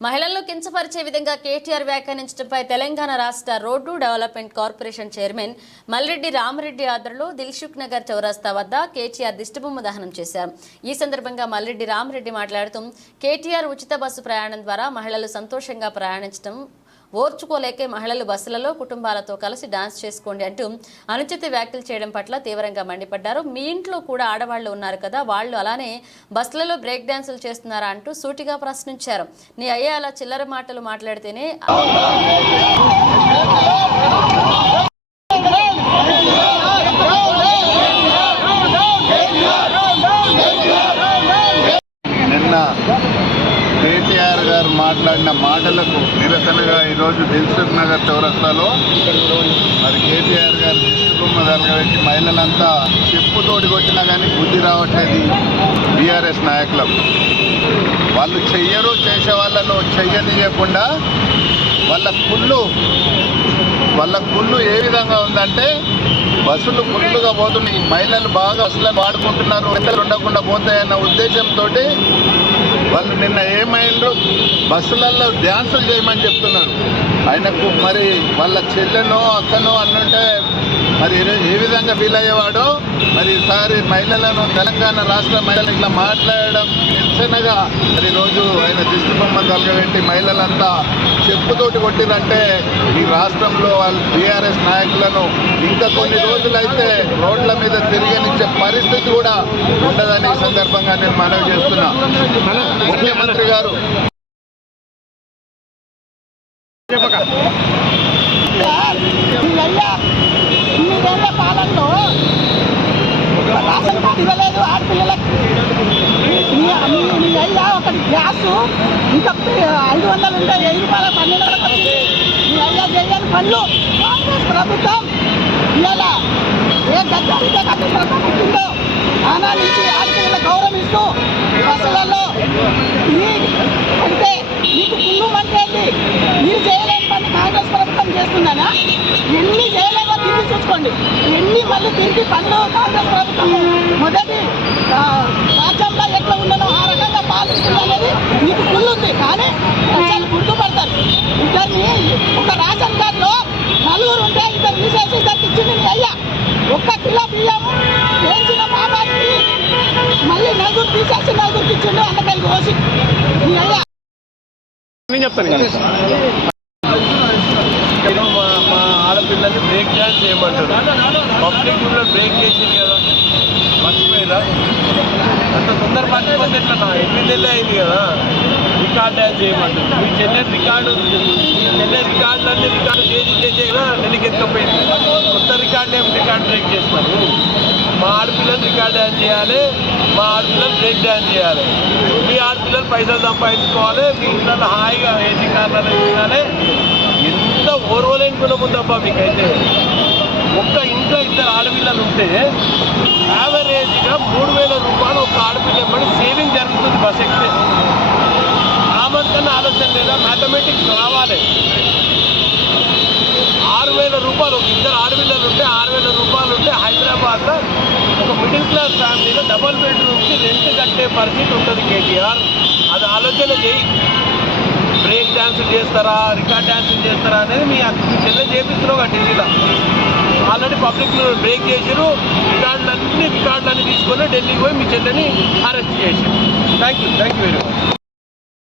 మహిళలను కించపరిచే విధంగా కేటీఆర్ వ్యాఖ్యానించడంపై తెలంగాణ రాష్ట్ర road development corporation chairman Malreddy Ramreddy ఆధ్వర్యంలో దిల్సుఖ్ నగర్ చౌరాస్తా వద్ద కేటీఆర్ దిష్టిబొమ్మ దహనం చేశారు. ఈ సందర్భంగా మల్రెడ్డి రామరెడ్డి మాట్లాడుతూ కేటీఆర్ ఉచిత బస్సు ప్రయాణం ద్వారా మహిళలు సంతోషంగా ప్రయాణించడం ఓర్చుకోలేకే మహిళలు బస్సులలో కుటుంబాలతో కలిసి డాన్స్ చేసుకోండి అంటూ అనుచిత వ్యాఖ్యలు చేయడం పట్ల తీవ్రంగా మండిపడ్డారు. మీ ఇంట్లో కూడా ఆడవాళ్ళు ఉన్నారు కదా వాళ్ళు అలానే బస్సులలో బ్రేక్ డాన్సులు చేస్తున్నారా అంటూ సూటిగా ప్రశ్నించారు. నీ అయ్యే అలా చిల్లర మాటలు మాట్లాడితేనే నిన్న కేటీఆర్ గారు మాట్లాడిన మాటలకు నిరసనగా ఈరోజు దిల్సుఖ్ నగర్ చౌరస్తాలో మరి కేటీఆర్ గారు దిష్టిబొమ్మ తలగబెట్టి మహిళలంతా చెప్పుతోటి కొట్టినా కానీ బుద్ధి రావట్లేదు బీఆర్ఎస్ నాయకులకు. వాళ్ళు చెయ్యరు చేసే వాళ్ళను చెయ్యనియకుండా వాళ్ళ కుళ్ళు వాళ్ళ కుళ్ళు ఏ విధంగా ఉందంటే బస్సులు ఫుల్లుగా పోతున్నాయి. మహిళలు బాగా బస్సులను వాడుకుంటున్నారు. ఎంతలు ఉండకుండా పోతాయన్న ఉద్దేశంతో వాళ్ళు నిన్న ఏమైండ్రు? బస్సులలో డ్యాన్సులు చేయమని చెప్తున్నారు. ఆయనకు మరి వాళ్ళ చెల్లెనో అక్కనో అన్నుంటే మరి ఏ- ఏ విధంగా ఫీల్ అయ్యేవాడో మరి ఈసారి మహిళలను తెలంగాణ రాష్ట్ర మహిళలు ఇట్లా మాట్లాడడం నిరసనగా మరి రోజు ఆయన దిష్టి బొమ్మ తలగబెట్టి మహిళలంతా చెప్పుతోటి కొట్టిందంటే ఈ రాష్ట్రంలో వాళ్ళు టీఆర్ఎస్ నాయకులను ఇంకా కొన్ని రోజులైతే రోడ్ల మీద తిరిగనిచ్చే పరిస్థితి కూడా ఉండదని సందర్భంగా నేను మనవి చేస్తున్నా. ముఖ్యమంత్రి గారు మీరయ్యా మీరేళ్ళ పాలనలో రేషన్ కార్డు ఇవ్వలేదు ఆడపిల్లలకు మీ మీ- మీ అయ్యా గ్యాస్? ఇంకా ఐదు వందలు ఉంటే వెయ్యి రూపాయల పన్నెండు వందలకు వచ్చింది మీ అయ్యా చేయని పనులు. కాంగ్రెస్ ప్రభుత్వం ఇవాళ ఏ గద్దారితో కట్టి ప్రభుత్వం పుట్టిందో ఆనా నుంచి ఆడపిల్లల గౌరవిస్తూ బస్సులలో అంటే మీకు కుళ్ళు మంటేంది మీరు చేయలేని పని కాంగ్రెస్ ప్రభుత్వం చేస్తుందనా? ఎన్ని చేయలేదో తిరిగి చూసుకోండి. ఎన్ని మళ్ళీ తిరిగి పనులు కాంగ్రెస్ ప్రభుత్వం మొదటి అనేది మీకు కుళ్ళు ఉంది కానీ ప్రజలు గుర్తుపడతారు. ఇద్దరిని ఒక రేషన్ కార్డులో నలుగురు ఉంటే ఇద్దరు తీసేసి ఇద్దరికి ఇచ్చింది మీ అయ్యా. ఒక్క కిలో బియ్యం వేయించిన బాబాకి మళ్ళీ నలుగురు తీసేసి నలుగురికి ఇచ్చిండు అన్నకాయలు కోసి మీ అయ్యా. నేను చెప్తాను మా ఆడపిల్లల్ని బ్రేక్ డ్యాన్స్ చేయమంటారు పబ్లిక్లో బ్రేక్ చేసింది కదా. మర్చిపోయారా? అంత తొందర మర్చిపోతే ఎట్లా నా? ఎనిమిది నెలలు అయింది కదా? రికార్డ్ డ్యాన్స్ చేయమంటారు మీ చెల్లె రికార్డు చెన్నై చెల్లె రికార్డులన్నీ రికార్డు చేసి చేసే కదా నెలకెత్తకపోయింది కొత్త రికార్డు ఏం రికార్డ్ బ్రేక్ చేస్తారు మా ఆడపిల్లలు రికార్డ్ డ్యాన్స్ చేయాలి. మా ఆడపిల్లలు బ్రేక్ డ్యాన్స్ చేయాలి. మీ ఆడపిల్లలు పైసలు సంపాదించుకోవాలి. మీ ఇంట్లో హాయిగా ఏసీ కార్లలో చేయాలి ఎంత ఓర్వలేని గుణం ఉందబ్బా మీకైతే. ఒక్క ఇంట్లో ఇద్దరు ఆడపిల్లలు ఉంటే యావరేజ్గా మూడు వేల రూపాయలు ఒక ఆడపిల్ల ఇవ్వని సేవింగ్ జరుగుతుంది బస్ ఎక్కితే. ఆమంతన్నా ఆలోచన లేదా? మ్యాథమెటిక్స్ రావాలి. ఆరు వేల రూపాయలు ఒక ఇద్దరు ఆడపిల్లలు ఉంటే ఆరు వేల రూపాయలు ఉంటే హైదరాబాద్లో ఒక మిడిల్ క్లాస్ ఫ్యామిలీలో డబల్ బెడ్రూమ్కి రెంట్ కట్టే పరిస్థితి ఉంటుంది కేటీఆర్. అది ఆలోచన చేయి. బ్రేక్ డ్యాన్సులు చేస్తారా? రికార్డ్ డ్యాన్సులు చేస్తారా అనేది మీ చెల్లె చేపిస్తున్నావు కదా ఢిల్లీలో ఆల్రెడీ పబ్లిక్ బ్రేక్ చేసారు రికార్డులన్నీ రికార్డులన్నీ తీసుకొని ఢిల్లీకి పోయి మీ చెల్లెని అరెస్ట్ చేశారు. Thank you thank you very much